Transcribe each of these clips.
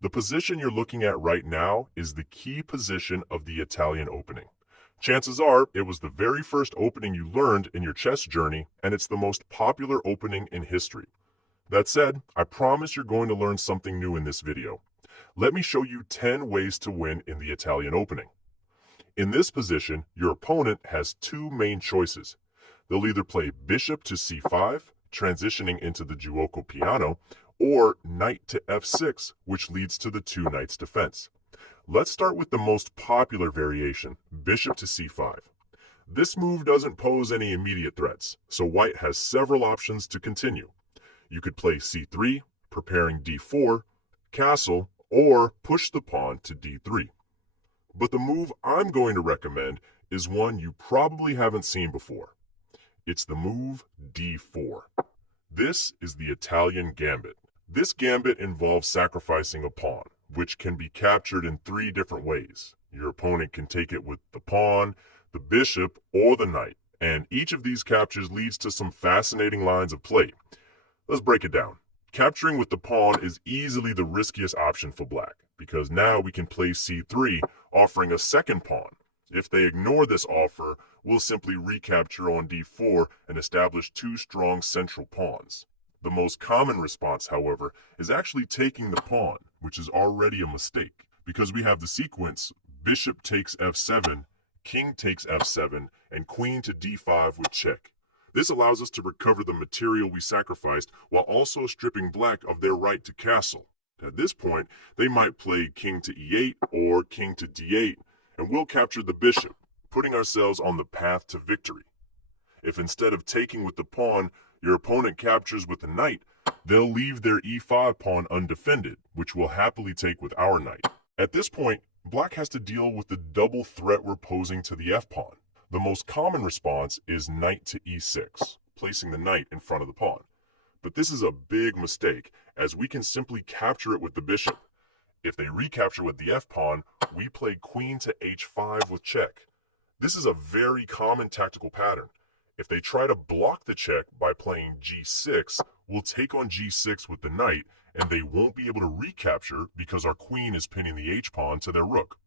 The position you're looking at right now is the key position of the Italian opening. Chances are it was the very first opening you learned in your chess journey, and it's the most popular opening in history. That said, I promise you're going to learn something new in this video. Let me show you 10 ways to win in the Italian opening. In this position, your opponent has two main choices. They'll either play bishop to c5, transitioning into the giuoco piano, or knight to f6, which leads to the two knights defense. Let's start with the most popular variation, bishop to c5. This move doesn't pose any immediate threats, so white has several options to continue. You could play c3, preparing d4, castle, or push the pawn to d3. But the move I'm going to recommend is one you probably haven't seen before. It's the move d4. This is the Italian gambit. This gambit involves sacrificing a pawn, which can be captured in three different ways. Your opponent can take it with the pawn, the bishop, or the knight, and each of these captures leads to some fascinating lines of play. Let's break it down. Capturing with the pawn is easily the riskiest option for black, because now we can play c3, offering a second pawn. If they ignore this offer, we'll simply recapture on d4 and establish two strong central pawns. The most common response, however, is actually taking the pawn, which is already a mistake, because we have the sequence bishop takes f7, king takes f7, and queen to d5 with check. This allows us to recover the material we sacrificed while also stripping black of their right to castle. At this point, they might play king to e8 or king to d8, and we'll capture the bishop, putting ourselves on the path to victory. If instead of taking with the pawn, your opponent captures with the knight, they'll leave their e5 pawn undefended, which we'll happily take with our knight. At this point, black has to deal with the double threat we're posing to the f-pawn. The most common response is knight to e6, placing the knight in front of the pawn. But this is a big mistake, as we can simply capture it with the bishop. If they recapture with the f-pawn, we play queen to h5 with check. This is a very common tactical pattern. If they try to block the check by playing g6, we'll take on g6 with the knight, and they won't be able to recapture because our queen is pinning the h-pawn to their rook.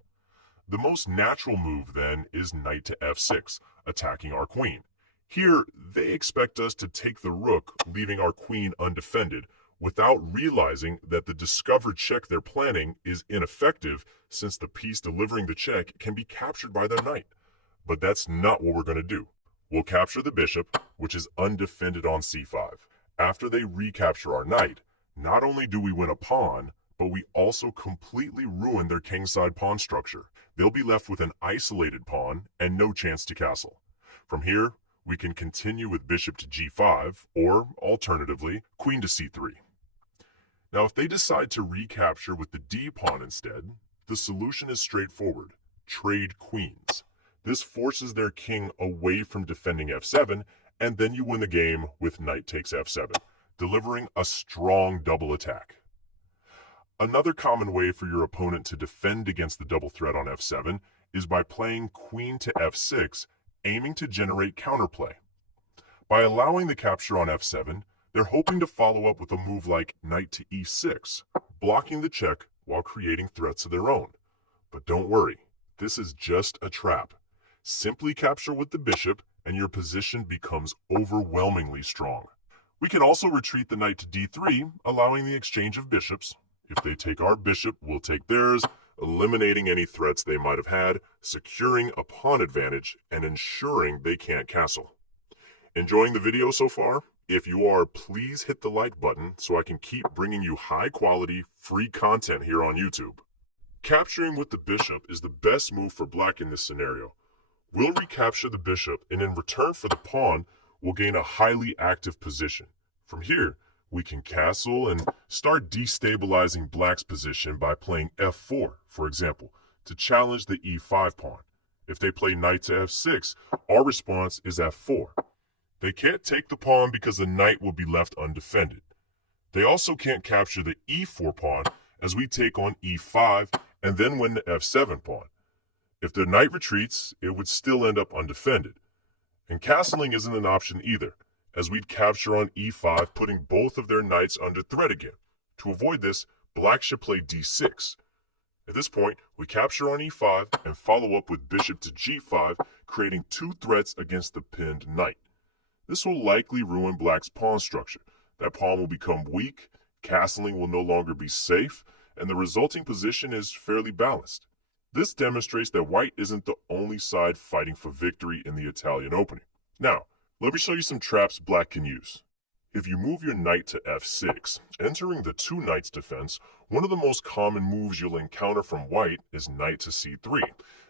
The most natural move, then, is knight to f6, attacking our queen. Here, they expect us to take the rook, leaving our queen undefended, without realizing that the discovered check they're planning is ineffective, since the piece delivering the check can be captured by their knight. But that's not what we're going to do. We'll capture the bishop, which is undefended on c5. After they recapture our knight, not only do we win a pawn, but we also completely ruin their kingside pawn structure. They'll be left with an isolated pawn and no chance to castle. From here, we can continue with bishop to g5, or, alternatively, queen to c3. Now, if they decide to recapture with the d-pawn instead, the solution is straightforward. Trade queens. This forces their king away from defending f7, and then you win the game with knight takes f7, delivering a strong double attack. Another common way for your opponent to defend against the double threat on f7 is by playing queen to f6, aiming to generate counterplay. By allowing the capture on f7, they're hoping to follow up with a move like knight to e6, blocking the check while creating threats of their own. But don't worry, this is just a trap. Simply capture with the bishop, and your position becomes overwhelmingly strong. We can also retreat the knight to d3, allowing the exchange of bishops. If they take our bishop, we'll take theirs, eliminating any threats they might have had, securing a pawn advantage, and ensuring they can't castle. Enjoying the video so far? If you are, please hit the like button so I can keep bringing you high-quality, free content here on YouTube. Capturing with the bishop is the best move for black in this scenario. We'll recapture the bishop, and in return for the pawn, we'll gain a highly active position. From here, we can castle and start destabilizing black's position by playing f4, for example, to challenge the e5 pawn. If they play knight to f6, our response is f4. They can't take the pawn because the knight will be left undefended. They also can't capture the e4 pawn, as we take on e5 and then win the f7 pawn. If the knight retreats, it would still end up undefended. And castling isn't an option either, as we'd capture on e5, putting both of their knights under threat again. To avoid this, black should play d6. At this point, we capture on e5 and follow up with bishop to g5, creating two threats against the pinned knight. This will likely ruin black's pawn structure. That pawn will become weak, castling will no longer be safe, and the resulting position is fairly balanced. This demonstrates that white isn't the only side fighting for victory in the Italian opening. Now, let me show you some traps black can use. If you move your knight to f6, entering the two knights defense, one of the most common moves you'll encounter from white is knight to c3.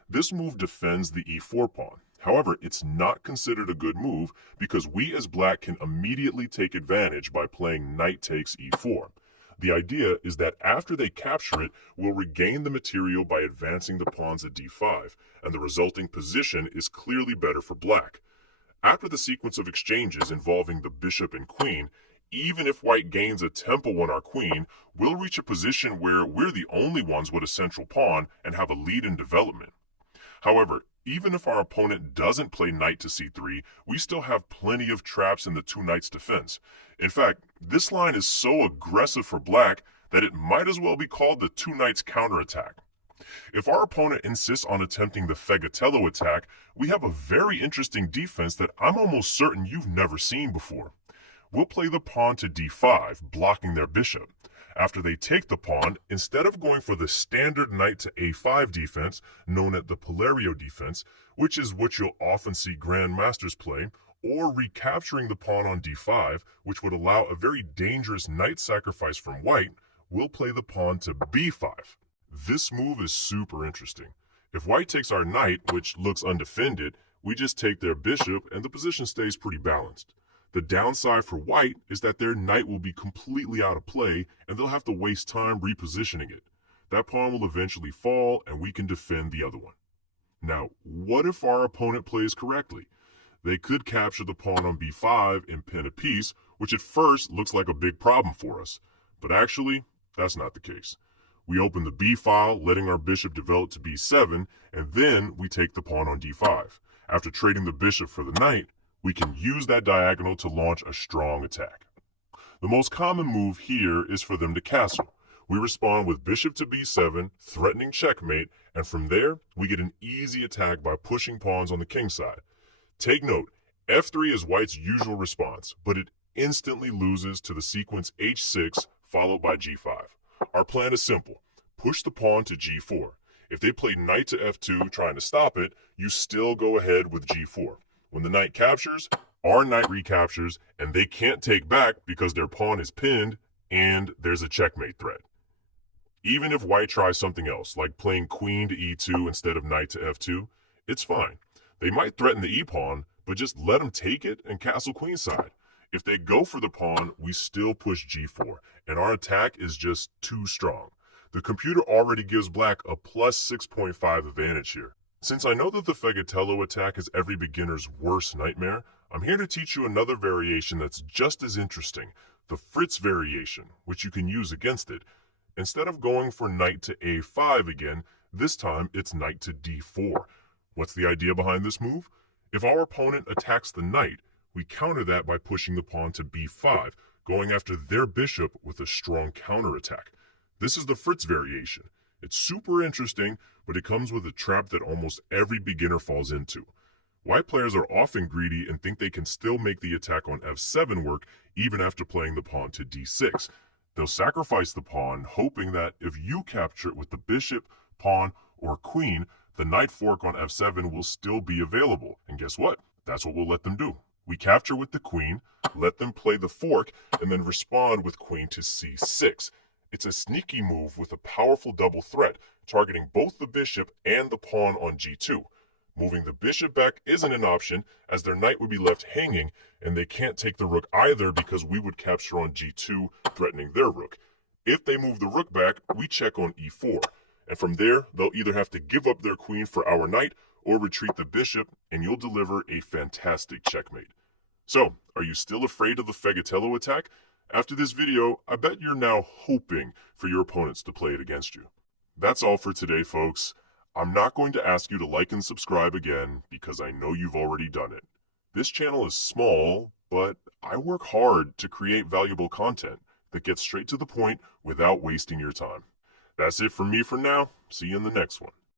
This move defends the e4 pawn. However, it's not considered a good move because we as black can immediately take advantage by playing knight takes e4. The idea is that after they capture it, we'll regain the material by advancing the pawns at d5, and the resulting position is clearly better for black. After the sequence of exchanges involving the bishop and queen, even if white gains a tempo on our queen, we'll reach a position where we're the only ones with a central pawn and have a lead in development. However, even if our opponent doesn't play knight to c3, we still have plenty of traps in the two knights defense. In fact, this line is so aggressive for black that it might as well be called the two knights counterattack. If our opponent insists on attempting the Fegatello attack, we have a very interesting defense that I'm almost certain you've never seen before. We'll play the pawn to d5, blocking their bishop. After they take the pawn, instead of going for the standard knight to a5 defense, known as the Palerio defense, which is what you'll often see grandmasters play, or recapturing the pawn on d5, which would allow a very dangerous knight sacrifice from white, we'll play the pawn to b5. This move is super interesting. If white takes our knight, which looks undefended, we just take their bishop and the position stays pretty balanced. The downside for white is that their knight will be completely out of play and they'll have to waste time repositioning it. That pawn will eventually fall and we can defend the other one. Now, what if our opponent plays correctly? They could capture the pawn on b5 and pin a piece, which at first looks like a big problem for us. But actually, that's not the case. We open the b file, letting our bishop develop to b7, and then we take the pawn on d5. After trading the bishop for the knight, we can use that diagonal to launch a strong attack. The most common move here is for them to castle. We respond with bishop to b7, threatening checkmate, and from there, we get an easy attack by pushing pawns on the king side. Take note, f3 is white's usual response, but it instantly loses to the sequence h6 followed by g5. Our plan is simple. Push the pawn to g4. If they play knight to f2 trying to stop it, you still go ahead with g4. When the knight captures, our knight recaptures, and they can't take back because their pawn is pinned and there's a checkmate threat. Even if white tries something else, like playing queen to e2 instead of knight to f2, it's fine. They might threaten the e-pawn, but just let them take it and castle queenside. If they go for the pawn, we still push g4, and our attack is just too strong. The computer already gives black a plus 6.5 advantage here. Since I know that the Fegatello attack is every beginner's worst nightmare, I'm here to teach you another variation that's just as interesting, the Fritz variation, which you can use against it. Instead of going for knight to a5 again, this time it's knight to d4. What's the idea behind this move? If our opponent attacks the knight, we counter that by pushing the pawn to b5, going after their bishop with a strong counterattack. This is the Fritz variation. It's super interesting, but it comes with a trap that almost every beginner falls into. White players are often greedy and think they can still make the attack on f7 work even after playing the pawn to d6. They'll sacrifice the pawn, hoping that if you capture it with the bishop, pawn, or queen, the knight fork on f7 will still be available. And guess what? That's what we'll let them do. We capture with the queen, let them play the fork, and then respond with queen to c6. It's a sneaky move with a powerful double threat, targeting both the bishop and the pawn on g2. Moving the bishop back isn't an option, as their knight would be left hanging, and they can't take the rook either because we would capture on g2, threatening their rook. If they move the rook back, we check on e4, and from there, they'll either have to give up their queen for our knight, or retreat the bishop, and you'll deliver a fantastic checkmate. So, are you still afraid of the Fegatello attack? After this video, I bet you're now hoping for your opponents to play it against you. That's all for today, folks. I'm not going to ask you to like and subscribe again because I know you've already done it. This channel is small, but I work hard to create valuable content. that gets straight to the point without wasting your time. That's it for me for now. See you in the next one.